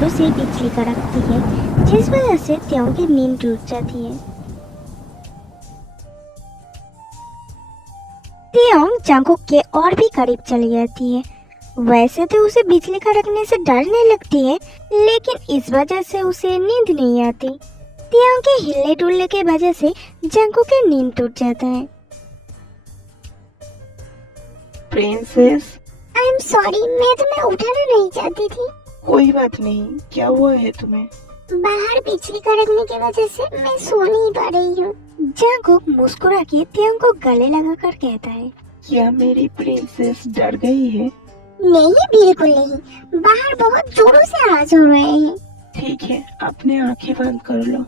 जोरों से बिजली कड़कती है, जिस वजह से त्यों की नींद टूट जाती है। त्यों जंगकुक के और भी करीब चली जाती है। वैसे तो उसे बिजली कड़कने से डर नहीं लगती है, लेकिन इस वजह से उसे नींद नहीं आती। त्यों के हिलने डुलने की वजह से जंगकुक की नींद टूट जाता है। प्रिंसेस, आई एम सॉरी, मैं तुम्हें उठाना नहीं चाहती थी। कोई बात नहीं। क्या हुआ है तुम्हें? बाहर बिजली कड़कने की वजह से मैं सो नहीं पा रही हूँ। जंगकुक मुस्कुरा के त्यों को गले लगाकर कहता है, क्या मेरी प्रिंसेस डर गई है? नहीं बिल्कुल नहीं, बाहर बहुत जोरों से आवाज हो रहे हैं। ठीक है, अपने आंखें बंद कर लो।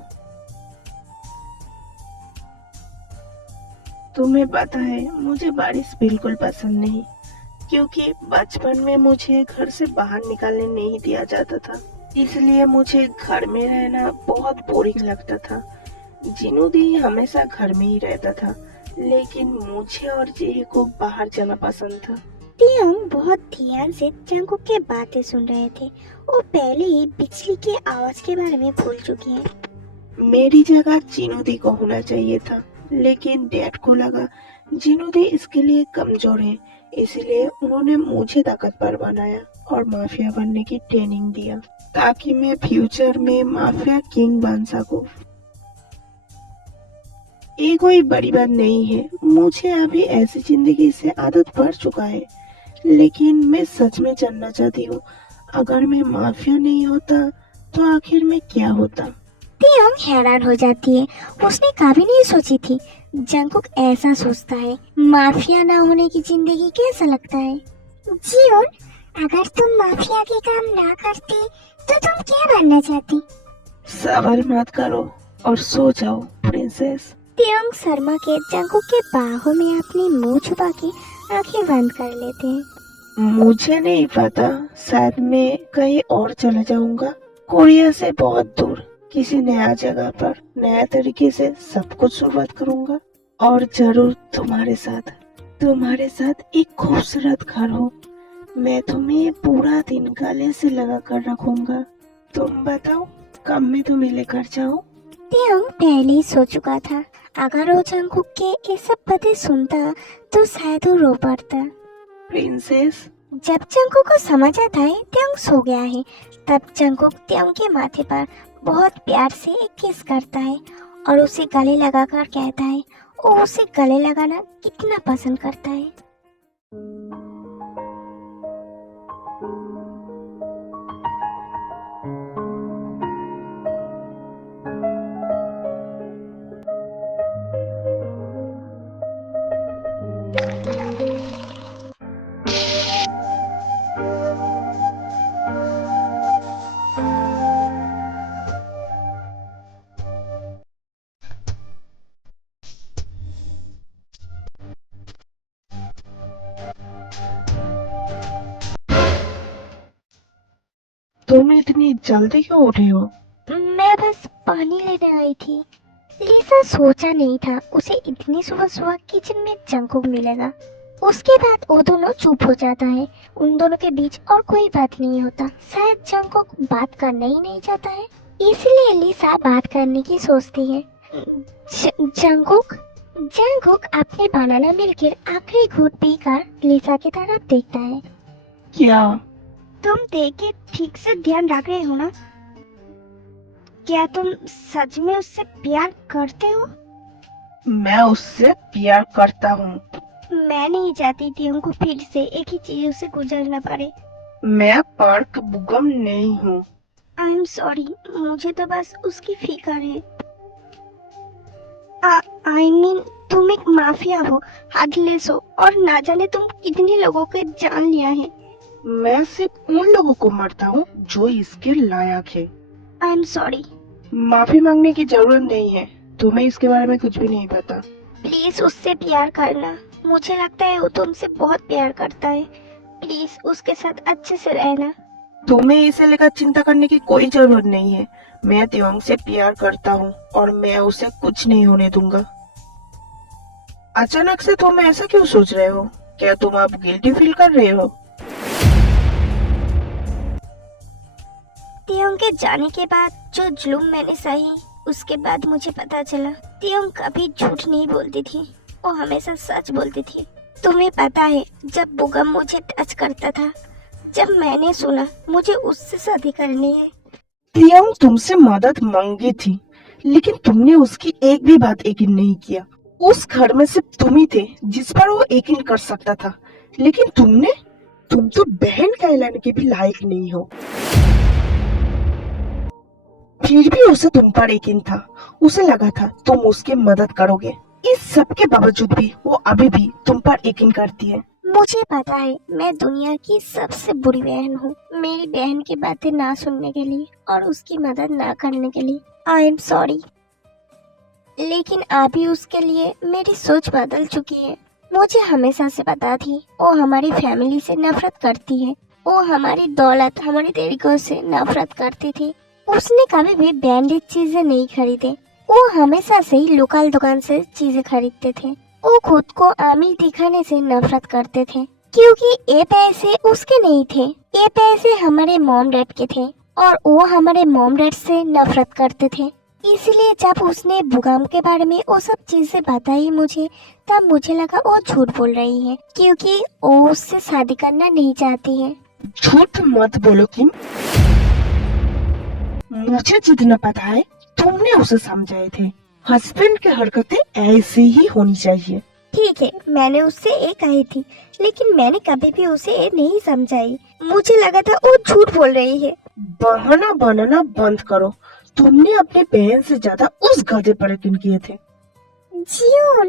तुम्हें पता है मुझे बारिश बिल्कुल पसंद नहीं, क्योंकि बचपन में मुझे घर से बाहर निकलने नहीं दिया जाता था। इसलिए मुझे घर में रहना बहुत बोरिंग लगता था। जिनूदी हमेशा घर में ही रहता था, लेकिन मुझे और जेही को बाहर जाना पसंद था। त्यों बहुत ध्यान से जंगकुक के बातें सुन रहे थे। वो पहले ही बिजली की आवाज के बारे में भूल चुकी है। मेरी जगह जिनूदी को होना चाहिए था, लेकिन डैड को लगा जिनूदी इसके लिए कमजोर है, इसलिए उन्होंने मुझे ताकतवर बनाया और माफिया बनने की ट्रेनिंग दिया, ताकि मैं फ्यूचर में माफिया किंग बन सकूं। ये कोई बड़ी बात नहीं है, मुझे अभी ऐसी जिंदगी से आदत पड़ चुका है। लेकिन मैं सच में जानना चाहती हूँ, अगर मैं माफिया नहीं होता तो आखिर में क्या होता? त्यों हैरान हो जाती है। उसने कभी नहीं सोची थी जंगकुक ऐसा सोचता है। माफिया ना होने की जिंदगी कैसा लगता है? जियोन, अगर तुम माफिया के काम ना करते तो तुम क्या बनना चाहती? सवाल मत करो और सो जाओ प्रिंसेस। त्यों शर्मा के जंगकुक के बाहों में अपनी मुंह छुपा के आंखें बंद कर लेते हैं। मुझे नहीं पता, शायद मैं कहीं और चला जाऊंगा, कोरिया से बहुत दूर, किसी नया जगह पर नया तरीके से सब कुछ शुरुआत करूंगा। और जरूर तुम्हारे साथ एक खूबसूरत घर हो। मैं तुम्हें पूरा दिन गले से लगा कर रखूंगा। तुम बताओ कब मैं तुम्हें लेकर जाऊं? त्यों पहले ही सो चुका था। अगर वो जंगकुक के ये सब बातें सुनता तो शायद वो रो पड़ता। प्रिंसेस, जब जंगकुक को समझ आता है त्यों सो गया है, तब जंगकुक त्यों के माथे पर बहुत प्यार से एक किस करता है और उसे गले लगाकर कहता है वो उसे गले लगाना कितना पसंद करता है। तुम इतनी जल्दी क्यों उठे हो? मैं बस पानी लेने आई थी। लिसा सोचा नहीं था उसे इतनी सुबह सुबह किचन में जंगकुक मिलेगा। उसके बाद वो दोनों चुप हो जाता है। उन दोनों के बीच और कोई बात नहीं होता। शायद जंगकुक बात करना ही नहीं चाहता है, इसलिए लिसा बात करने की सोचती है। जंगकुक जंगकुक अपने बनाना मिलकर आखिरी घूंट पीकर लिसा की तरफ देखता है। क्या? तुम देख के ठीक से ध्यान रख रहे हो ना? क्या तुम सच में उससे प्यार करते हो? मैं उससे प्यार करता हूँ। मैं नहीं चाहती थी उनको फिर से एक ही चीज से गुजरना पड़े। मैं पार्क बुगम नहीं हूँ। आई एम सॉरी, मुझे तो बस उसकी फिक्र है। आई मीन तुम एक माफिया हो, हार्टलेस हो और ना जाने तुम कितने लोगों के जान लिया है। मैं सिर्फ उन लोगों को मारता हूँ जो इसके लायक है। I am sorry. माफी मांगने की जरूरत नहीं है, तुम्हें इसके बारे में कुछ भी नहीं पता। प्लीज उससे प्यार करना। मुझे लगता है वो तुमसे बहुत प्यार करता है। प्लीज उसके साथ अच्छे से रहना। तुम्हें इसे लेकर चिंता करने की कोई जरूरत नहीं है। मैं त्योंग से प्यार करता हूँ और मैं उसे कुछ नहीं होने दूंगा। अचानक से तुम ऐसा क्यों सोच रहे हो? क्या तुम अब गिल्टी फील कर रहे हो? तियोंग के जाने के बाद जो जुल्म मैंने सही, उसके बाद मुझे पता चला तियोंग कभी झूठ नहीं बोलती थी, वो हमेशा सच बोलती थी। तुम्हें पता है, जब बुगम मुझे टच करता था, जब मैंने सुना मुझे उससे शादी करनी है, तियोंग तुमसे मदद मांगी थी, लेकिन तुमने उसकी एक भी बात यकीन नहीं किया। उस घर में सिर्फ तुम ही थे जिस पर वो यकीन कर सकता था, लेकिन तुम तो बहन कहलाने के भी लायक नहीं हो। फिर भी उसे तुम पर यकीन था, उसे लगा था तुम उसकी मदद करोगे। इस सब के बावजूद भी वो अभी भी तुम पर यकीन करती है। मुझे पता है मैं दुनिया की सबसे बुरी बहन हूँ। मेरी बहन की बातें ना सुनने के लिए और उसकी मदद ना करने के लिए आई एम सॉरी। लेकिन अभी उसके लिए मेरी सोच बदल चुकी है। मुझे हमेशा से पता थी वो हमारी फैमिली से नफरत करती है, वो हमारी दौलत, हमारी तरीकों से नफरत करती थी। उसने कभी भी ब्रांडेड चीजें नहीं खरीदे, वो हमेशा से ही लोकल दुकान से चीजें खरीदते थे। वो खुद को अमीर दिखाने से नफरत करते थे, क्योंकि ये पैसे उसके नहीं थे, ये पैसे हमारे मॉम डैड के थे और वो हमारे मॉम डैड से नफरत करते थे। इसलिए जब उसने बुगाम के बारे में वो सब चीजें बताई मुझे, तब मुझे लगा वो झूठ बोल रही है, क्योंकि वो उससे शादी करना नहीं चाहती है। झूठ मत बोलो किम। मुझे जितना पता है तुमने उसे समझाए थे, हस्बैंड की हरकतें ऐसी ही होनी चाहिए। ठीक है, मैंने उससे ये कही थी, लेकिन मैंने कभी भी उसे ये नहीं समझाई। मुझे लगा था वो झूठ बोल रही है। बहाना बनाना बंद करो। तुमने अपनी बहन से ज्यादा उस गधे पर यकीन किए थे। जियोन,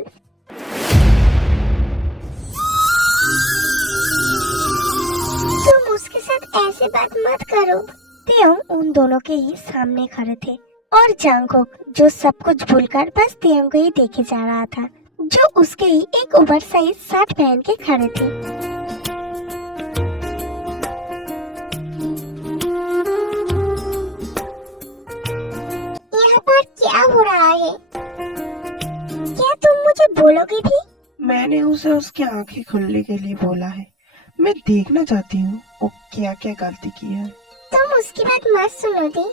तुम उसके साथ ऐसे बात मत करो। तियोंग उन दोनों के ही सामने खड़े थे और जांगकोक, जो सब कुछ भूलकर बस तियोंग को ही देखे जा रहा था, जो उसके ही एक ओवर साइज शर्ट पहन के खड़े थे। यहाँ पर क्या हो रहा है? क्या तुम मुझे बोलोगे भी? मैंने उसे उसकी आंखें खोलने के लिए बोला है। मैं देखना चाहती हूँ वो क्या क्या गलती की है। तुम उसकी बात मत सुनो दी।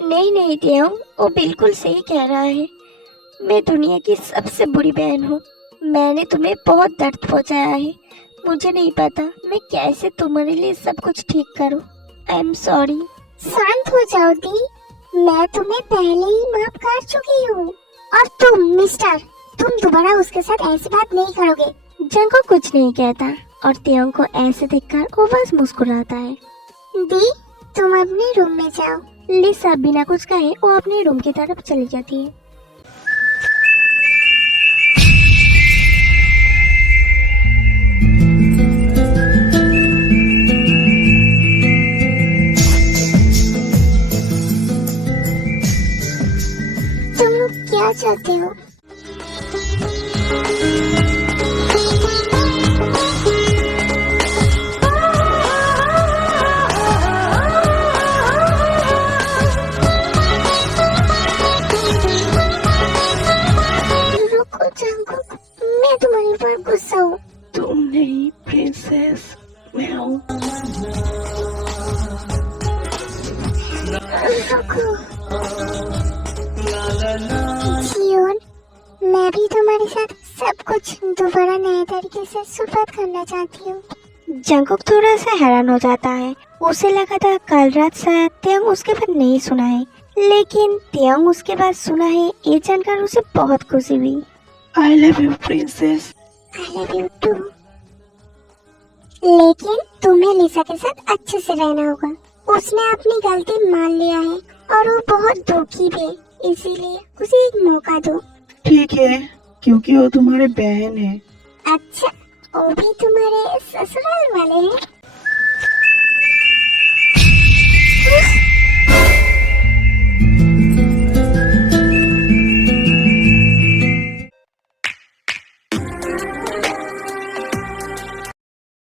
नहीं नहीं तियोंग, वो बिल्कुल सही कह रहा है। मैं दुनिया की सबसे बुरी बहन हूँ। मैंने तुम्हें बहुत दर्द पहुँचाया है। मुझे नहीं पता मैं कैसे तुम्हारे लिए सब कुछ ठीक करूँ। I am sorry. शांत हो जाओ दी, मैं तुम्हें पहले ही माफ कर चुकी हूँ। और तुम मिस्टर, तुम दोबारा उसके साथ ऐसी बात नहीं करोगे। जंको कुछ नहीं कहता और तियोंग को ऐसे देखकर वो बस मुस्कुराता है। दी, तुम अपने रूम में जाओ। लिसा बिना कुछ कहे वो अपने रूम की तरफ चली जाती है। तुम लोग क्या चाहते हो? रुको जंगकुक, मैं तुम्हारे ऊपर गुस्सा हूँ। तुम नहीं प्रिंसेस, मैं हूँ। रुको जियोन, मैं भी तुम्हारे साथ सब कुछ दोबारा नए तरीके से शुरुआत करना चाहती हूँ। जंगकुक थोड़ा सा हैरान हो जाता है। उसे लगा था कल रात शायद तियोंग उसके बाद नहीं सुना है, लेकिन तियोंग उसके बाद सुना है, ये जानकर उसे बहुत खुशी हुई। I love you princess. I love you too. लेकिन तुम्हें लिसा के साथ अच्छे से रहना होगा। उसने अपनी गलती मान लिया है और वो बहुत दुखी भी, इसीलिए उसे एक मौका दो। ठीक है, क्योंकि वो तुम्हारे बहन है। अच्छा, वो भी तुम्हारे ससुराल वाले हैं?